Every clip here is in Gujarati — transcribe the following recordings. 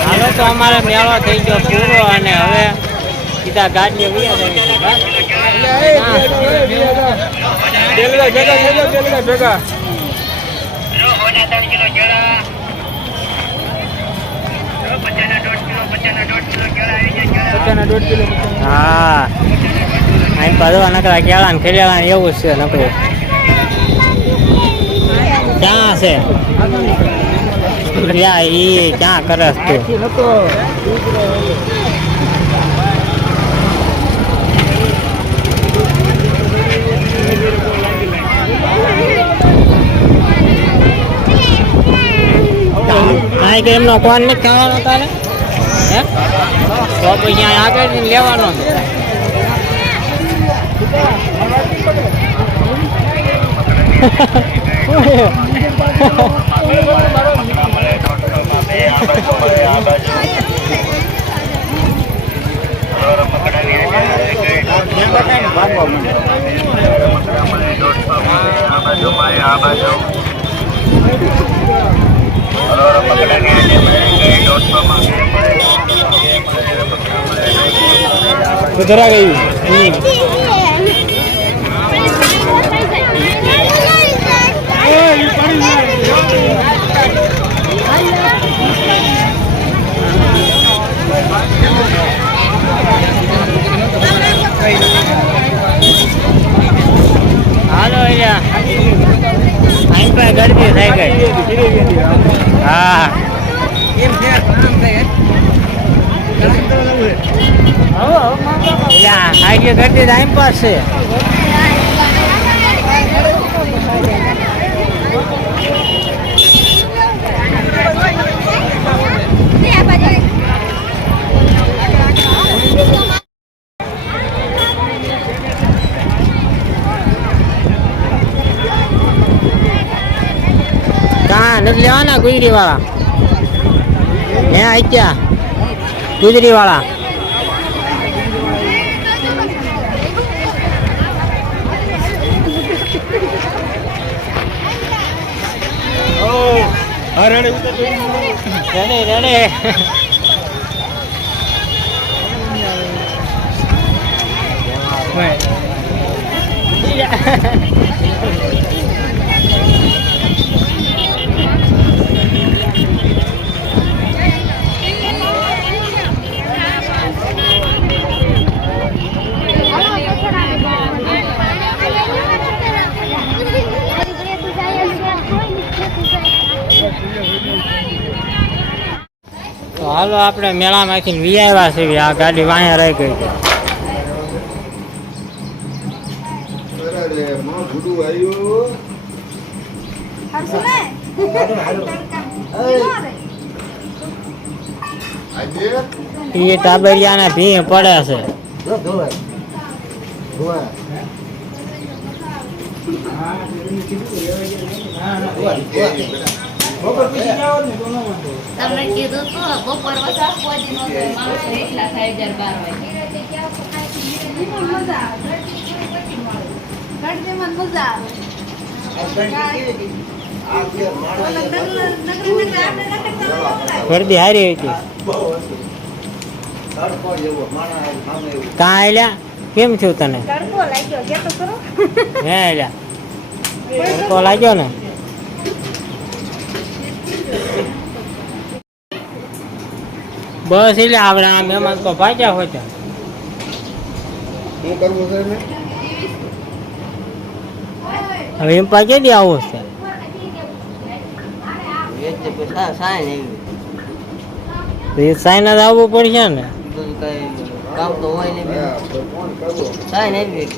હાલો તો અમારે મેળો થઈ ગયો પૂરો અને હવે સીધા ગાડીઓ ભેગા હા અહીં બધો નકરા કેળા ને ખેડ્યા એવું જ છે નકરું ક્યાં છે ઈ ક્યાં કરે તું કે એમનો કોણ નથી ખાવાનો તારે હે તો પછી આગળ લેવાનો સુધરા ગઈ હાલો અહીં પણ ગરમી થઈ ગઈ હા આજે ગરમી ટાઈમ પાસ છે નથી લેવાના ગુજરી વાળા હે આચ્યા ગુજરી વાળા રેડે હાલો આપણે મેળામાંથી વી આવ્યા છે આ ગાડી વાંહે રહી ગઈ છે એ ટાબરિયાને ભી પડે છે તમને કીધું તો બપોર વસા કોઈ નો માણસ એટલા થાય 12 વાગે મજા આવે ગડજે મન મજા આવે વર્દી હારી હતી કાં એલા કેમ છું તને તડકો લાગ્યો કે તો કરો હે એલા તડકો લાગ્યો ને બસ એટલે આપણે આ મહેમાન તો ભાગ્યા હોય છે શું કરવું છે હવે એમ પાકે દી આવું છે એ સાઈન જ આવવું પડશે ને કામ તો હોય નહીં સાઈન આવી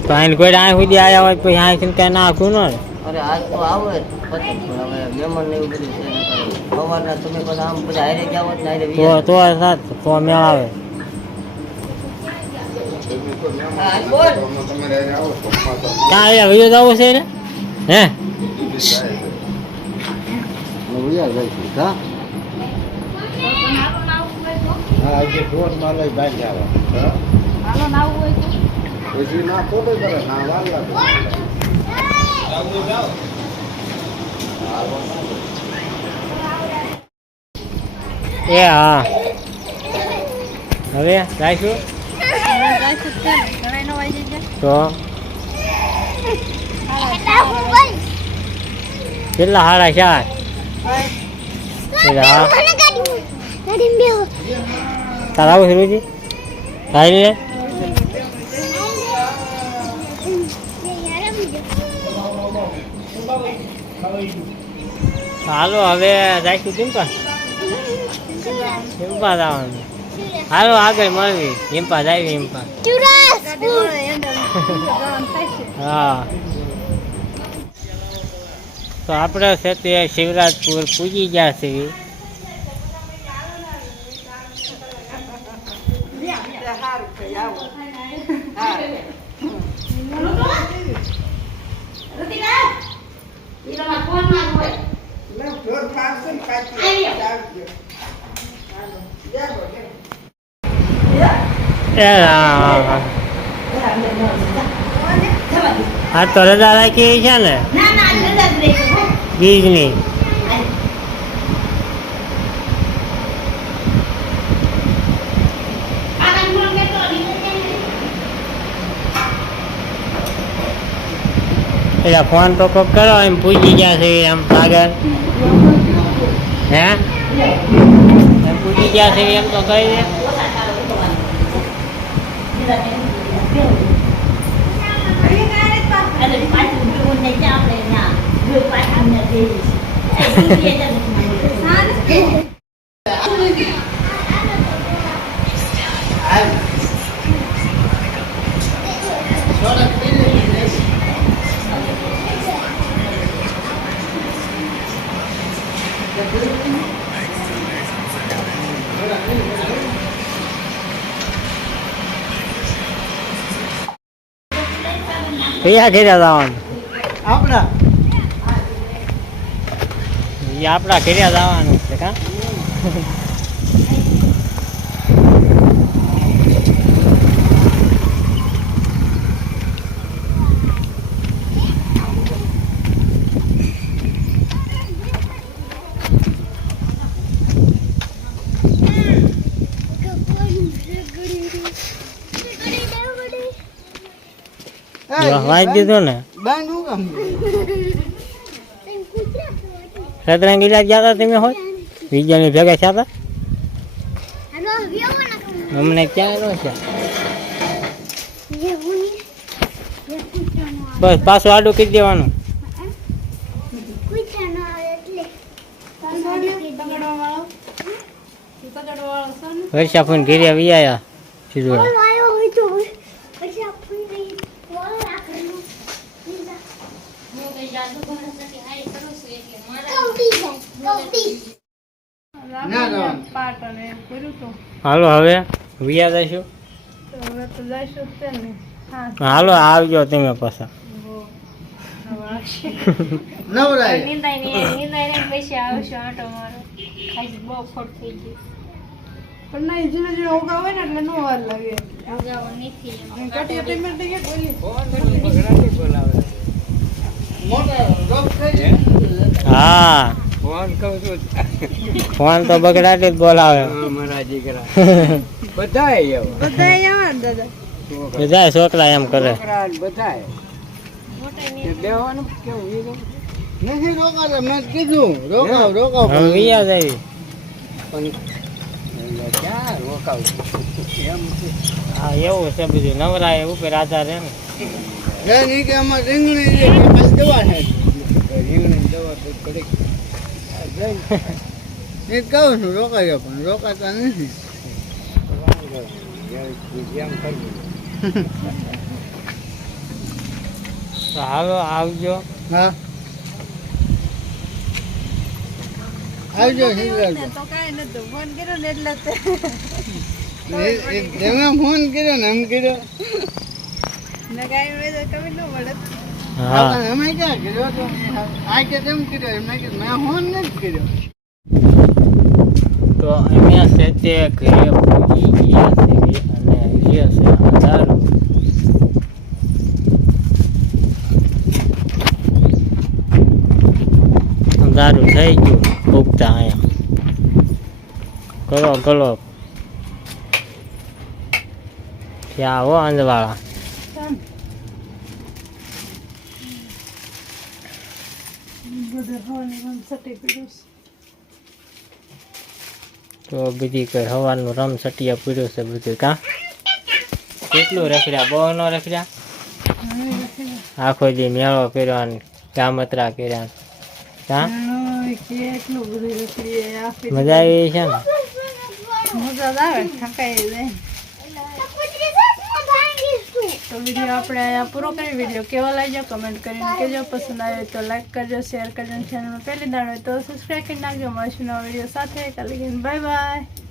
તો આઈને કોઈ આ સુધી આવ્યા હોય પછી આ કઈ નાખું ને અરે આજ તો આવે પછી હવે મહેમાન ને એવું બધું છે સવારના તમે પછી આમ બધા હારે ગયા હોત ને હારે તો સાત તો મેળ આવે ક્યાં આવ્યા વિડીયો જવું છે ને હે આજે ફોન માં લઈ બાંધ આવે હાલો નાવું હોય તો પછી ના તો કરે ના વાર લાગે એ હા હવે રાખશું તો કેટલા હાડા ચાર તારા આવું શરૂજી ખાઈ લે હાલો હવે રાખશું ચિંપા ચિંપા જવાનું હાલો આગળ મળવી ચિંપા જાય ચિંપા હા તો આપણે છે તે શિવરાજપુર પૂજી ગયા છીએ આ તો રજા રાખી છે ને બીજની એટલે ફોન તો કોક કરો એમ પૂછી ગયા છે એમ આગળ હે એમ પૂછી ગયા છે એમ તો કહી દે કયા ઘેર્યા જવાનું આપણા એ આપણા ઘેર્યા જવાનું છે કા વાંચ દીધો ને સતરંગી ગયા હતા તમે હોય વિજયની ભેગા થયા હતા અમને ક્યાં ન છે બસ પાછું આડું કરી દેવાનું વર્ષા ફોન ઘેરે આવી આવ્યા સીધું હાલો હવે વિયા જઈશું હાલો આવજો તમે પાછા હા ફોન તો બગડાટી જ બોલાવે બધા છોકરા એમ કરે નથી રોકાતો મેં કીધું રોકાવ રોકાવ હવે વિયા જઈ હા એવું છે બધું નવરાય ઉપર આધાર રહે ને કે આમાં રીંગણી દવા છે રીંગણી દવા તો કડીક એ કહું છું રોકાયો પણ રોકાતા નથી હાલો આવજો હા આવજો ફોન કર્યો ને એમ કર્યો હા અમે ક્યાં કર્યો તો આ કે તેમ કર્યો મેં ફોન નથી કર્યો તો અહીંયા છે તે ઘરે પૂજી ગયા છે અને જે છે દારૂ અંધારું થઈ ગયું ઉગતા અહીંયા કરો કરો ત્યાં હો અંધવાળા તો બીજી કોઈ હવાનું રમ સટિયા પીડ્યું છે બધું કા કેટલું રખડ્યા બહુ ન રખડ્યા આખો દી મેળો કર્યો ને ગામતરા કર્યા કા મજા આવી છે ને તો વિડીયો આપણે અહીંયા પૂરો કરી વિડીયો કેવો લાગ્યો કમેન્ટ કરીને કહેજો પસંદ આવે તો લાઈક કરજો શેર કરજો ચેનલમાં પહેલી દાણ હોય તો સબસ્ક્રાઈબ કરી નાખજો મળશું નવા વિડીયો સાથે કાલે બાય બાય